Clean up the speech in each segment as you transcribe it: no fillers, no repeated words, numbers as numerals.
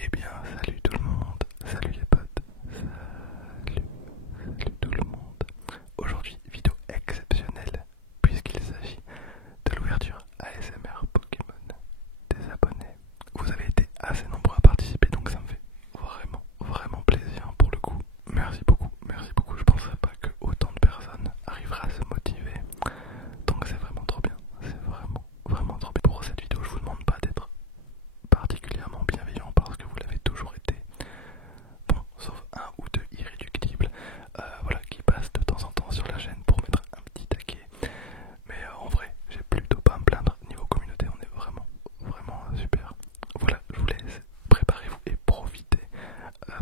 Eh bien, salut tout le monde, salut les potes, salut tout le monde. Aujourd'hui, vidéo exceptionnelle, puisqu'il s'agit de l'ouverture ASMR Pokémon des abonnés. Vous avez été assez nombreux à participer, donc ça me fait vraiment plaisir pour le coup. Merci beaucoup, je penserais pas que autant de personnes arriveraient à se motiver. Donc c'est vraiment trop bien, c'est vraiment trop bien. Pour cette vidéo, je vous demande pas d'être particulièrement bienveillant parce que vous l'avez toujours été. Bon, sauf un ou deux irréductibles, voilà, qui passent de temps en temps sur la chaîne pour mettre un petit taquet. Mais en vrai, j'ai plutôt pas à me plaindre. Niveau communauté, on est vraiment super. Voilà, je vous laisse, préparez-vous et profitez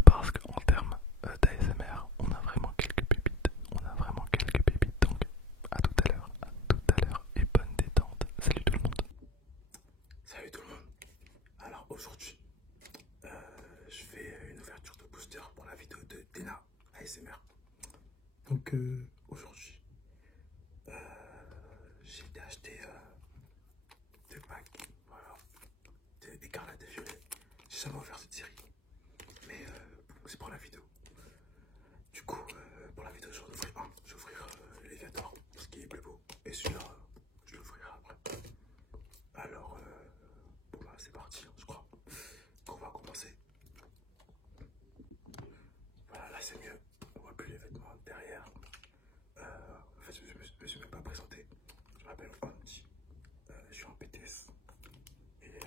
parce qu'en termes d'ASMR, on a vraiment quelques pépites. Donc à tout à l'heure et bonne détente. Salut tout le monde. Salut tout le monde. Alors aujourd'hui, je fais une ouverture de booster pour la vidéo de Dena ASMR. Donc aujourd'hui, j'ai été acheter deux packs, voilà, d'écarlate et violet. J'ai jamais ouvert cette série, mais c'est pour la vidéo. Du coup, pour la vidéo, je vais en ouvrir un. Je vais ouvrir l'Eviator, parce qu'il est plus beau, et celui-là, je l'ouvrirai après. Alors, bon bah c'est parti, hein, je crois qu'on va commencer. Voilà, là c'est mieux, on voit plus les vêtements derrière. En fait, je me suis même pas présenté. Je m'appelle Andy, je suis en BTS. Et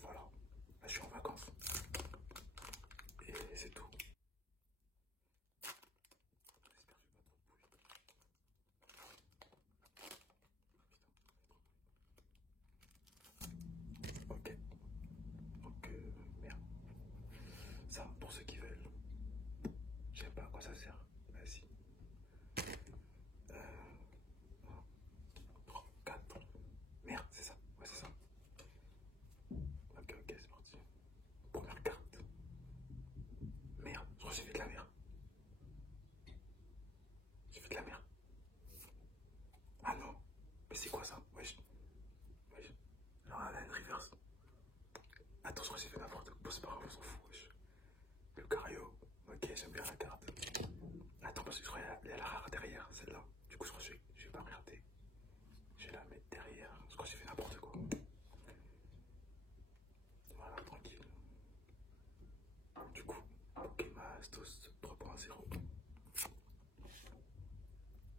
voilà, là je suis en vacances. Et c'est tout. Ok, donc merde. Ça, pour ceux qui veulent, je sais pas à quoi ça sert. Vas-y. 3, 4. Merde, c'est ça. Ouais, c'est ça. Ok, c'est parti. Première carte. Merde, je crois que j'ai fait de la merde. J'ai fait de la merde. Ah non, mais c'est quoi ça? Wesh. Wesh. Alors là, une reverse. Attends, je crois que j'ai fait n'importe quoi. Bon, c'est pas grave, on s'en fout. Wesh. Le Cario. Ok, j'aime bien la carte. Attends, parce que je crois qu'il y a la rare derrière, celle-là. Du coup, je crois que je vais pas regarder. Je vais la mettre derrière. Je crois que j'ai fait n'importe quoi. Voilà, tranquille. Du coup, Pokémastos 3.0.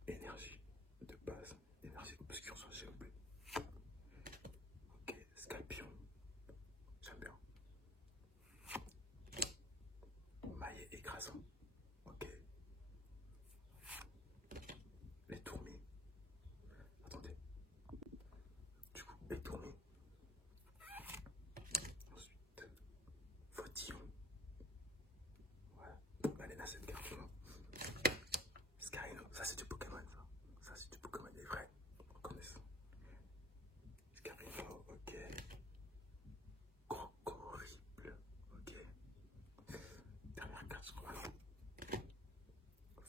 Énergie de base. Énergie obscure, soit j'aime plus. Ok, Scalpion. J'aime bien. Maillet écrasant. Ok. Les tourmis. Attendez. Du coup, les tourmis. Ensuite, Fautillon. Ouais. Elle est là cette carte là. Skyno. Ça c'est du Pokémon ça. Ça c'est du Pokémon des vrais. On connaît ça. Scarino. Ok. Crocorible. Ok. Dernière carte je crois.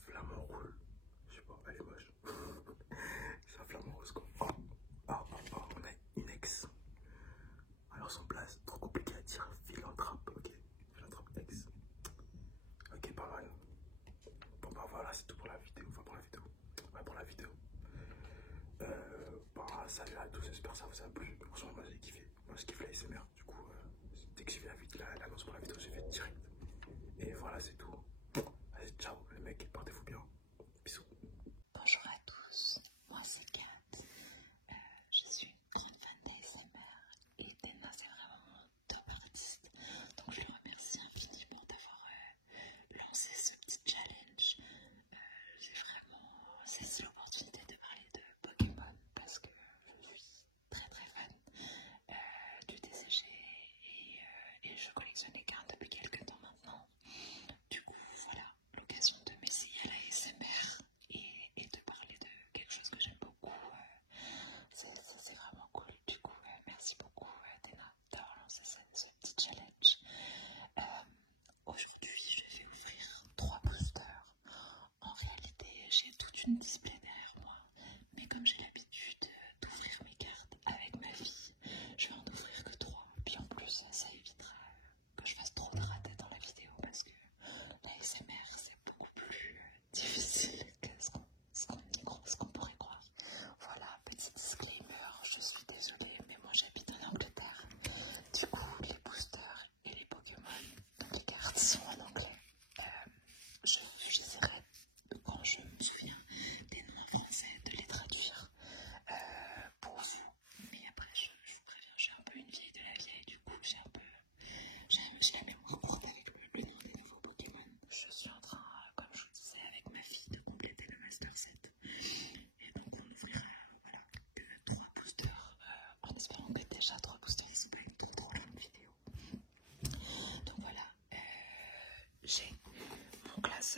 Flamant rouge. Je sais pas, elle est moche. C'est un flamant rose quoi. On a une ex. Alors son place, trop compliqué à dire. Philanthrope, ok. Philanthrope ex. Ok, pas mal. Bon bah voilà, c'est tout pour la vidéo. Enfin pour la vidéo. Ouais, pour la vidéo. Bah salut à tous, j'espère que ça vous a plu. Franchement, moi j'ai kiffé. Moi je kiffe la SMR. Du coup, dès que j'ai vu l'annonce pour la vidéo, j'ai fait direct. Et voilà, c'est tout. Allez, ciao les mecs, portez-vous bien. Bisous. Bonjour à tous, moi c'est Kat, je suis une grande fan d'ASMR et Dena c'est vraiment mon top artiste, donc je le remercie infiniment d'avoir lancé ce petit challenge. J'ai vraiment saisi l'opportunité de parler de Pokémon parce que je suis très fan du TCG et je collectionne les cartes depuis quelques temps maintenant. Du coup voilà, l'occasion de m'essayer à la ASMR et de parler de quelque chose que j'aime beaucoup. C'est vraiment cool. Du coup, merci beaucoup Dena d'avoir lancé ce petit challenge. Aujourd'hui, je vais ouvrir 3 boosters. En réalité, j'ai toute une display derrière moi, mais comme j'ai l'habitude d'ouvrir mes cartes avec ma fille, je vais en ouvrir que 3. Puis en plus, ça évitera que je fasse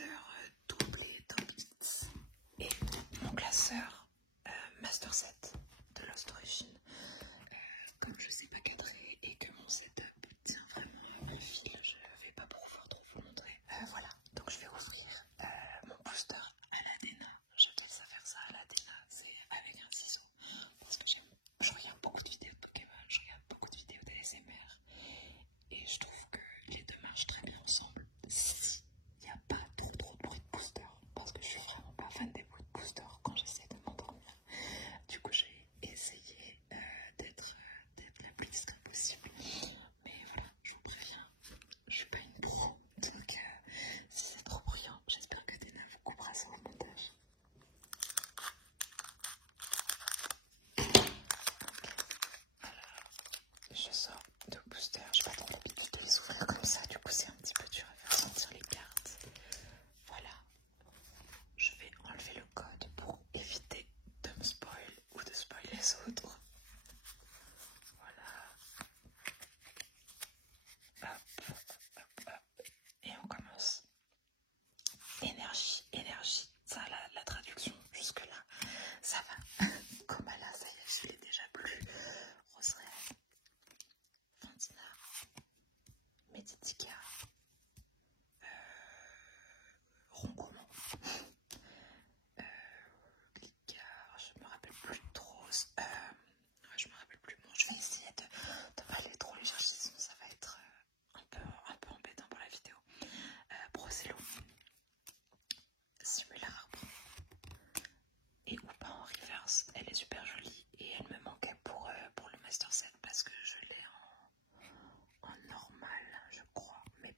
classeur double et top hits et mon classeur Master 7 de Lost Origin. Comme je sais pas cadrer et que mon setup tient vraiment un fil, je vais pas pouvoir trop vous montrer. Voilà, donc je vais ouvrir mon booster Aladena. J'utilise à faire ça Aladena, c'est avec un ciseau. Parce que je regarde beaucoup de vidéos de Pokémon, je regarde beaucoup de vidéos d'ASMR et je trouve que les deux marchent très bien ensemble. Si il n'y a pas trop de bruit de booster, parce que je suis vraiment pas fan des bruits de booster quand j'essaie de m'endormir. Du coup, j'ai essayé d'être la plus discrète possible. Mais voilà, je vous préviens, je suis pas une pro. Donc, si c'est trop bruyant, j'espère que Dena vous coupera sur le montage. Je sors de booster, j'ai pas trop l'habitude de les ouvrir comme ça, du coup c'est un petit peu dur à faire sentir les cartes. Voilà, je vais enlever le code pour éviter de me spoil ou de spoil les autres. Voilà. Hop, hop, hop. Et on commence. Énergie, énergie. Ça, la traduction jusque-là, ça va. Komala, ça y est, je l'ai déjà plus. Roserel, Fantina, Meditica, Rongourmand, Gligar, je me rappelle plus trop. Je me rappelle plus. Bon, je vais essayer de pas aller trop les chercher, sinon ça va être un peu embêtant pour la vidéo. Brosello, Simular et Hoopa en reverse. Elle est super jolie et elle me manquait pour le Master 7 parce que je l'ai en normal, je crois. Mais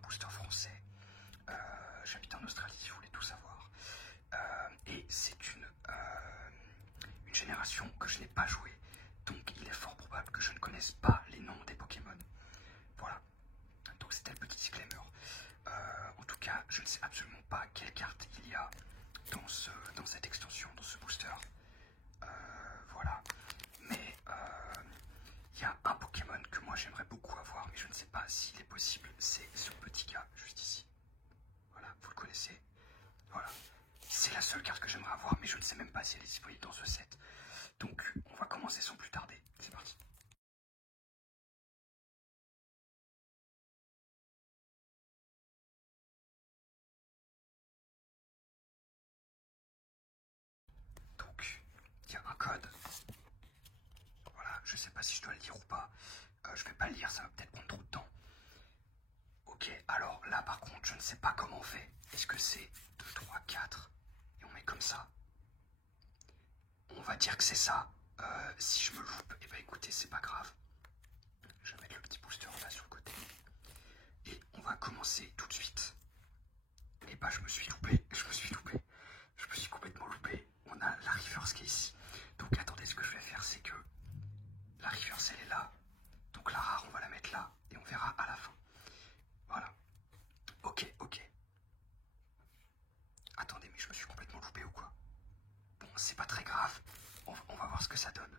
booster français. J'habite en Australie, je voulais tout savoir. Et c'est une génération que je n'ai pas jouée. Donc il est fort probable que je ne connaisse pas les noms des Pokémon. Voilà. Donc c'était le petit disclaimer. En tout cas, je ne sais absolument pas quelle carte il y a dans cette extension, dans ce booster. Voilà. Mais il y a un Pokémon que moi j'aimerais beaucoup avoir, mais je ne sais pas s'il est possible. C'est ce petit gars juste ici. Voilà, vous le connaissez. Voilà. C'est la seule carte que j'aimerais avoir, mais je ne sais même pas si elle est disponible dans ce set. Donc on va commencer sans plus tarder. C'est parti. Donc, il y a un code. Voilà, je sais pas si je dois le lire ou pas. Je vais pas le lire, ça va peut-être prendre trop de temps. Ok, alors là par contre, je ne sais pas comment on fait. Est-ce que c'est 2, 3, 4 et on met comme ça? On va dire que c'est ça. Si je me loupe, et bah écoutez, c'est pas grave. Je vais mettre le petit booster là sur le côté. Et on va commencer tout de suite. Et bah je me suis loupé, je me suis complètement loupé. On a la reverse qui est ici. Donc attendez, ce que je vais faire, c'est que la reverse elle est là. Donc la rare on va la mettre là et on verra à la fin. Voilà. Ok. Attendez, mais je me suis complètement loupé ou quoi? Bon, c'est pas très grave. On va voir ce que ça donne.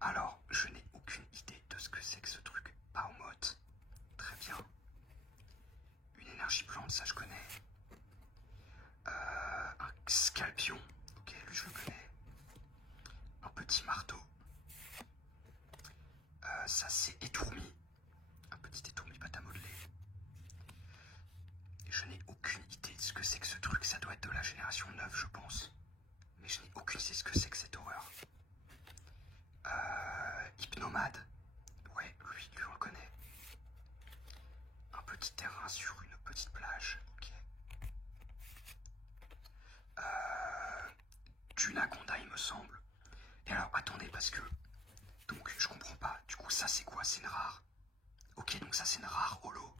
Alors, je n'ai aucune idée de ce que c'est que ce truc. Pas en mode. Très bien. Une énergie plante, ça je connais. Un Scalpion. Ok, lui je le connais. Un petit marteau. Ça c'est étourmi. Un petit étourmi pâte à modeler. Je n'ai aucune idée de ce que c'est que ce truc. Ça doit être de la génération 9, je pense. Mais je n'ai aucune idée de ce que c'est que cette horreur. Hypnomade. Ouais, lui on le connaît. Un petit terrain sur une petite plage. Ok. Dunaconda, il me semble. Et alors, attendez, parce que... Donc, je comprends pas. Du coup, ça, c'est quoi? C'est une rare. Ok, donc ça, c'est une rare holo.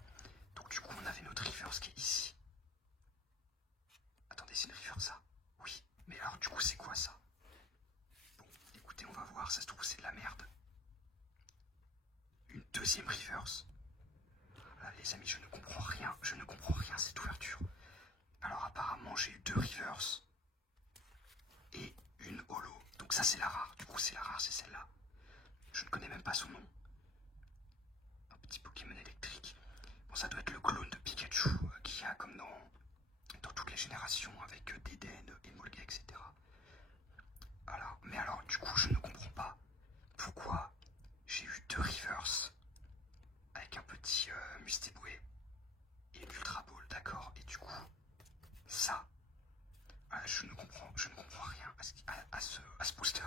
Donc, du coup, on avait notre reverse qui est ici. Attendez, c'est une reverse, ça? Oui. Mais alors, du coup, c'est quoi, ça? Bon, écoutez, on va voir. Ça se trouve, c'est de la merde. Une deuxième reverse. Là, les amis, je ne comprends rien. Je ne comprends rien à cette ouverture. Alors, apparemment, j'ai eu 2 reverse. Et une holo. Donc ça c'est la rare. Du coup c'est la rare, c'est celle-là. Je ne connais même pas son nom. Un petit Pokémon électrique. Bon, ça doit être le clone de Pikachu qu'il y a comme dans toutes les générations avec Deden, Emolga, etc. Alors, mais alors du coup je ne comprends pas pourquoi j'ai eu 2 reverse avec un petit Mustiboué et une Ultra Ball, d'accord. Et du coup ça, je ne comprends rien à ce booster.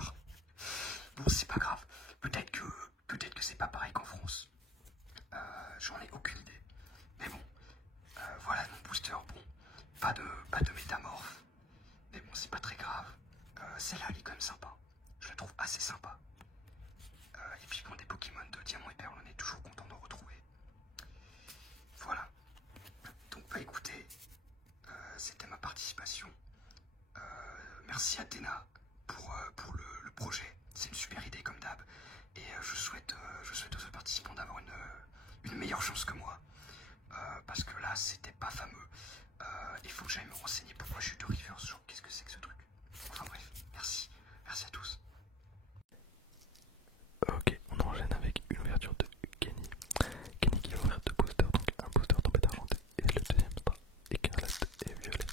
Bon, c'est pas grave. Peut-être que c'est pas pareil qu'en France. J'en ai aucune idée. Mais bon, voilà mon booster. Bon, pas de métamorphe. Mais bon, c'est pas très grave. Celle-là, elle est quand même sympa. Je la trouve assez sympa. Et puis bon, des Pokémon de Diamant et Perle, on est toujours content d'en retrouver. Voilà. Donc, bah écoutez, c'était ma participation. Merci Athéna pour le projet. C'est une super idée comme d'hab. Et je souhaite aux autres participants d'avoir une meilleure chance que moi. Parce que là, c'était pas fameux. Il faut que j'aille me renseigner pourquoi j'ai eu 2 reverse. Genre, qu'est-ce que c'est que ce truc? Enfin bref, merci. Merci à tous. Ok, on enchaîne avec une ouverture de Kenny. Kenny qui va ouvrir 2 boosters, donc un booster tempête argentée et le deuxième sera écarlate et violet.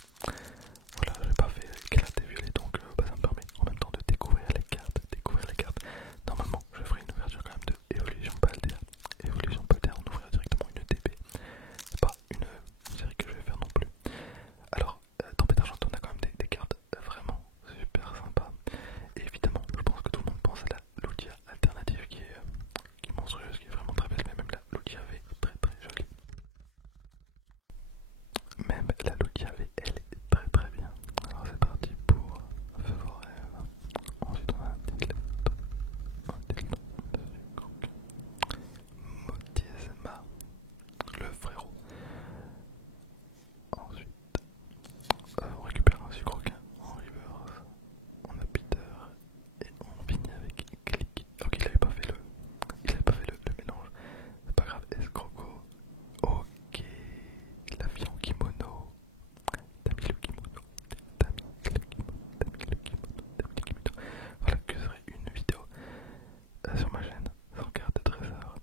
Voilà, j'ai pas fait écarlate et violet, donc bah, ça me permet en même temps de découvrir les cartes. Normalement, je ferai une ouverture quand même de Evolution Paldea. Evolution Paldea, on ouvrira directement une TP. C'est pas une série que je vais faire non plus. Alors, tempête argentée, on a quand même des cartes vraiment super sympas. Et évidemment, je pense que tout le monde pense à la Lugia alternative qui vie en kimono. T'as mis le kimono. T'as mis le kimono. T'as mis le kimono. T'as mis le kimono. Voilà, que serait une vidéo sur ma chaîne sans carte de trésor.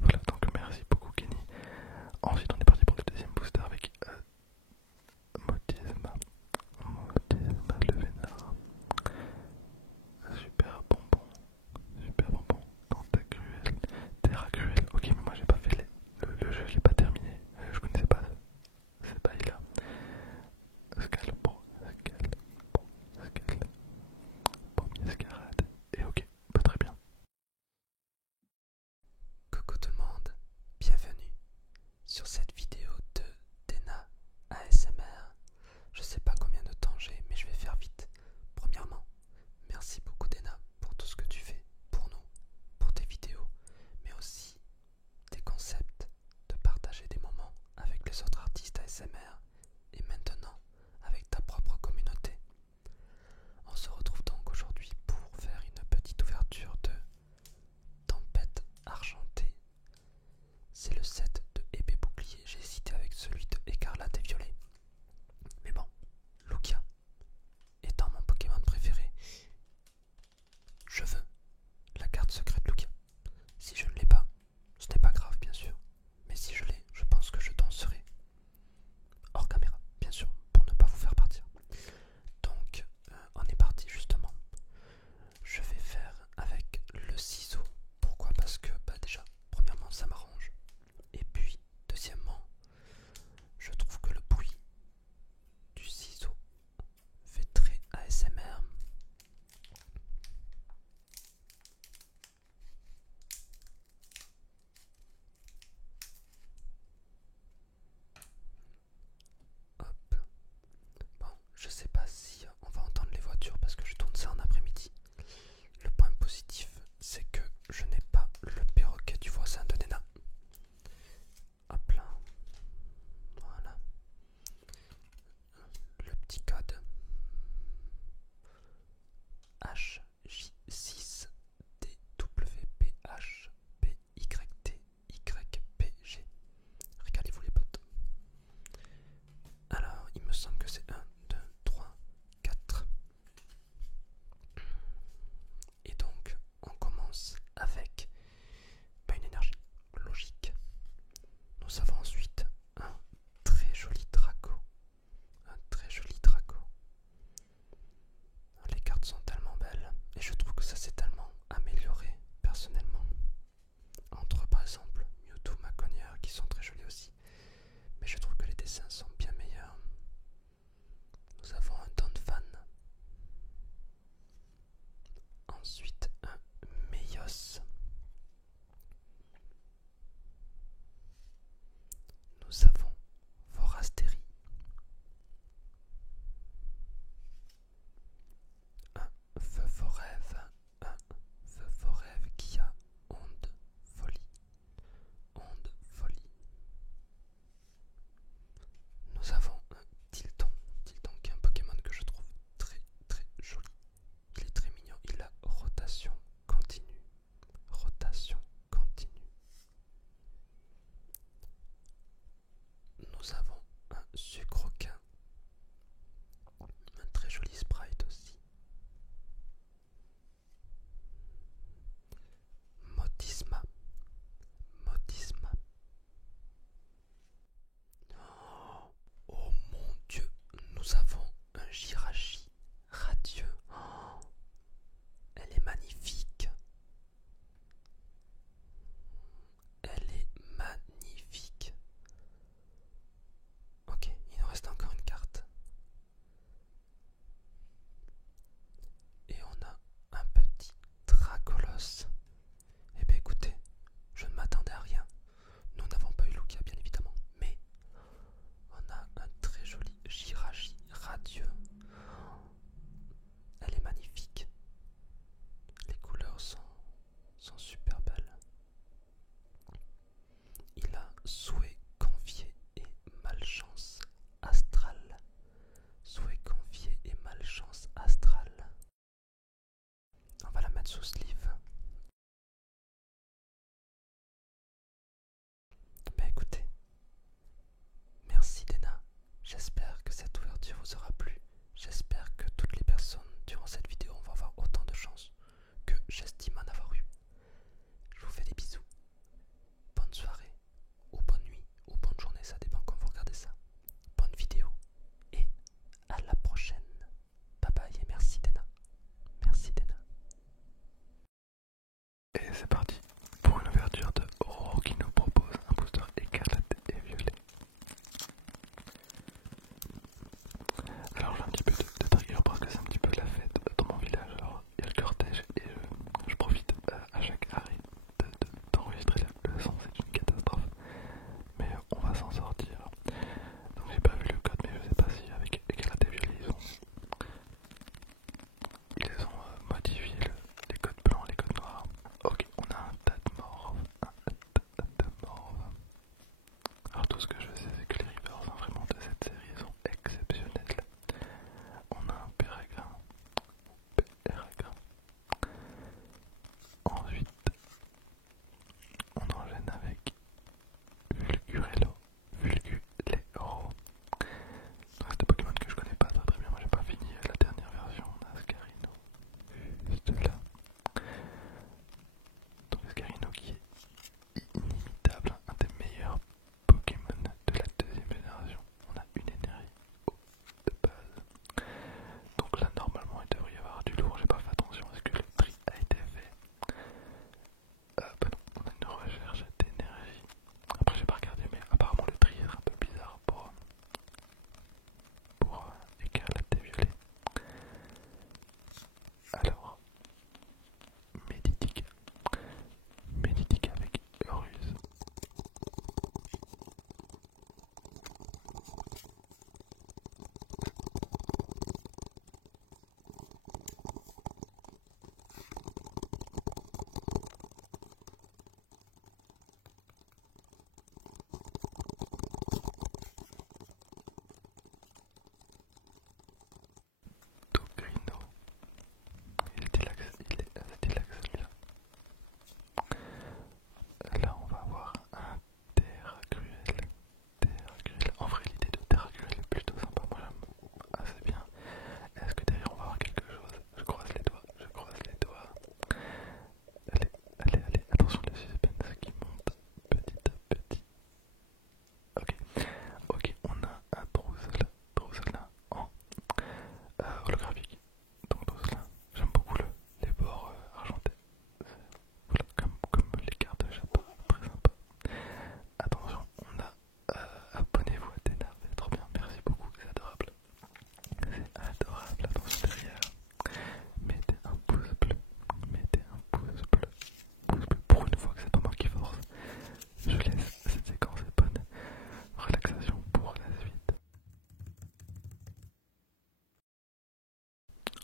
Voilà, donc merci beaucoup Kenny. Ensuite on est parti pour le deuxième booster avec Motisme le vénard. Super bonbon. Super bonbon. Tentacruel. Terra cruel. Ok mais moi j'ai pas fait le jeu, je l'ai pas terminé. Je connaissais pas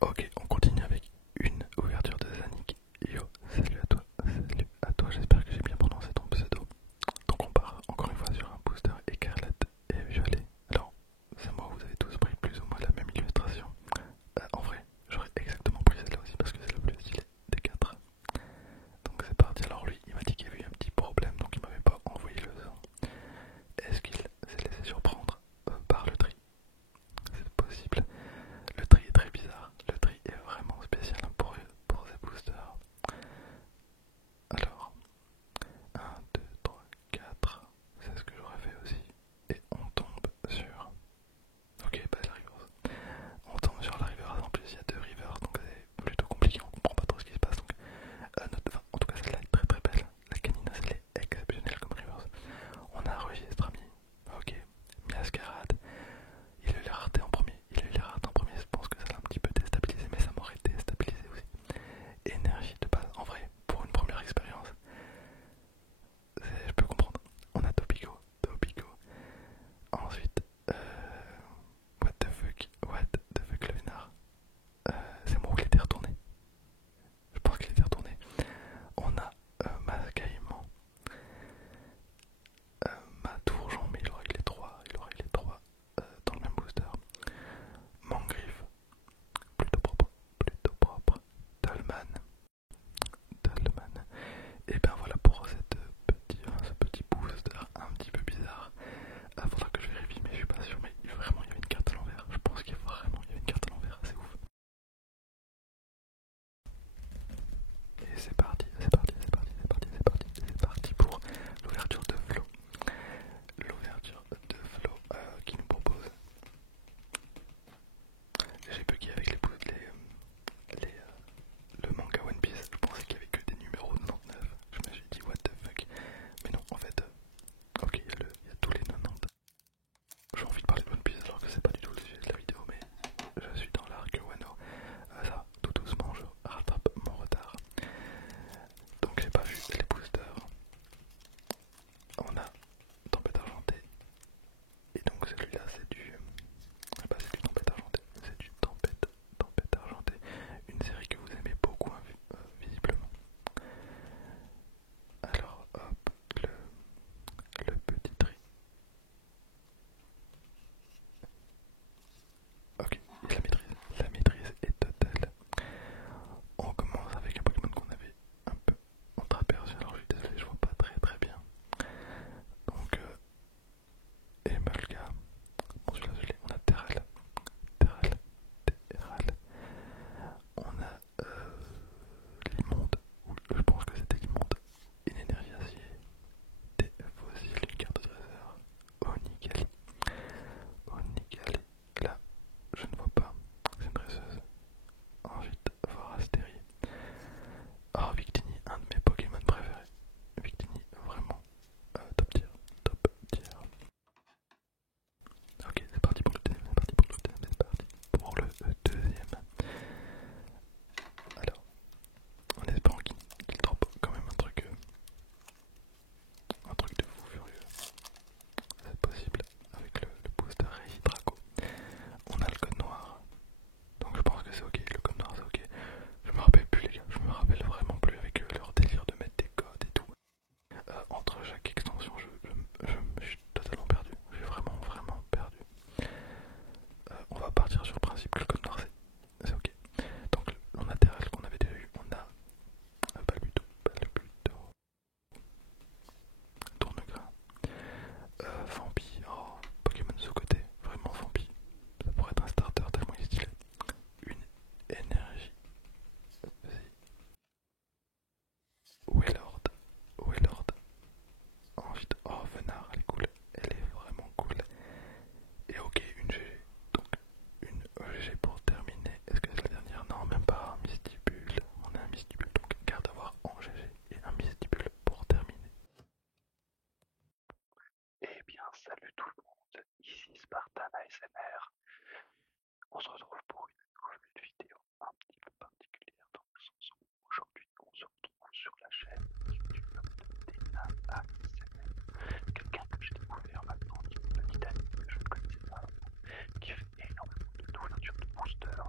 Ok, on continue avec une ouverture de Zanik. Yo, salut à toi, j'espère que j'ai bien prononcé ton pseudo. Donc on part encore une fois sur un booster écarlate et violet. Alors, c'est moi, vous avez tous pris plus ou moins la même illustration. En vrai, j'aurais exactement pris celle-là aussi parce que c'est le plus stylé des quatre. Donc c'est parti, alors lui, il m'a dit qu'il y avait eu un petit problème, donc il m'avait pas envoyé le son. Est-ce qu'il s'est laissé surprendre par le tri? C'est possible. Le tri est très bizarre, le tri est vraiment spécial pour ces boosters. Alors, 1, 2, 3, 4, c'est ce que j'aurais fait aussi. Et on tombe sur... Ok, bah la reverse. On tombe sur la reverse, en plus il y a deux rivers, donc c'est plutôt compliqué, on comprend pas trop ce qui se passe. Donc, en tout cas celle-là est très très belle. La canine, elle est exceptionnelle comme reverse. On a Registre ami, ok. Miascarade, il a eu les raretés en premier. Je pense que ça l'a un petit peu déstabilisé, mais ça m'aurait déstabilisé aussi. Énergie de base, en vrai, pour une première expérience, je peux comprendre. On a Topico. Ensuite, what the fuck le vénard. C'est moi où il était retourné. Je pense qu'il était retourné. On a Mascaïman, Matourgeon, mais il aurait eu les trois dans le même booster. Mangriffe, plutôt propre. Dolman. Et ben voilà pour ce petit booster un petit peu bizarre. Faudra que je vérifie, mais je suis pas sûr. Mais vraiment, il y avait une carte à l'envers. Je pense qu'il y avait une carte à l'envers, c'est ouf. Et c'est parti pour l'ouverture de Flo. Qui nous propose. J'ai bugué avec le manga One Piece. Je pensais qu'il y avait que des numéros 99. Je me suis dit what the fuck. Mais non, en fait, ok, il y a tous les 90. J'ai envie de parler de One Piece alors que c'est pas du tout le sujet de la vidéo, mais je suis dans l'arc Wano. Ça va, tout doucement, je rattrape mon retard. Donc j'ai pas vu les boosters. On a Tempête Argentée. Et donc celui-là c'est du... c'est du Tempête Argentée. C'est du Tempête Argentée. Une série que vous aimez beaucoup, visiblement. Alors hop, le petit tri. Ok, et la maîtrise est totale. On commence avec un Pokémon qu'on avait un peu entreaperçu, alors je suis désolé, je vois pas très bien. Donc, Emolga, bon celui-là je l'ai, on a Terral, on a l'immonde, ou je pense que c'était l'immonde, une énergie acier, des fossiles, une carte de dresseur, Onigali, là je ne vois pas, c'est une dresseuse. Ensuite, Forasteri. Oh, Victini, un de mes Pokémon préférés. Victini, vraiment top tier. Ok, c'est parti pour le deuxième. Alors, en espérant qu'il drop quand même un truc de fou furieux. C'est possible avec le booster Rei Draco. On a le code noir. Donc je pense que c'est ok, le code noir c'est ok. Je me rappelle plus les gars, je me rappelle vraiment plus avec leur délire de mettre des codes et tout. Entre chaque extension, je suis totalement perdu. Je suis vraiment perdu. On va partir sur le principe que le code noir c'est ok. Donc en latéral qu'on avait déjà eu, on a Paludo, Tournegrain, Fampi, oh, Pokémon sous-côté, vraiment Fampi. Ça pourrait être un starter tellement il est stylé. Une énergie. Wailord. Ensuite, oh Venard, elle est cool. Elle est vraiment cool. Et ok, une GG. Donc, une GG pour terminer. Est-ce que c'est la dernière? Non, même pas. Un Mystibule. On a un Mystibule, donc garde à voir en GG. Et un Mystibule pour terminer. Eh bien, salut tout le monde. Ici Spartan ASMR. On se retrouve pour une nouvelle vidéo un petit peu particulière dans le sens où aujourd'hui on se retrouve sur la chaîne YouTube d'Ena ASMR. Quelqu'un que j'ai découvert maintenant, qui est une petite amie que je ne connaissais pas avant, qui fait énormément d'ouverture de booster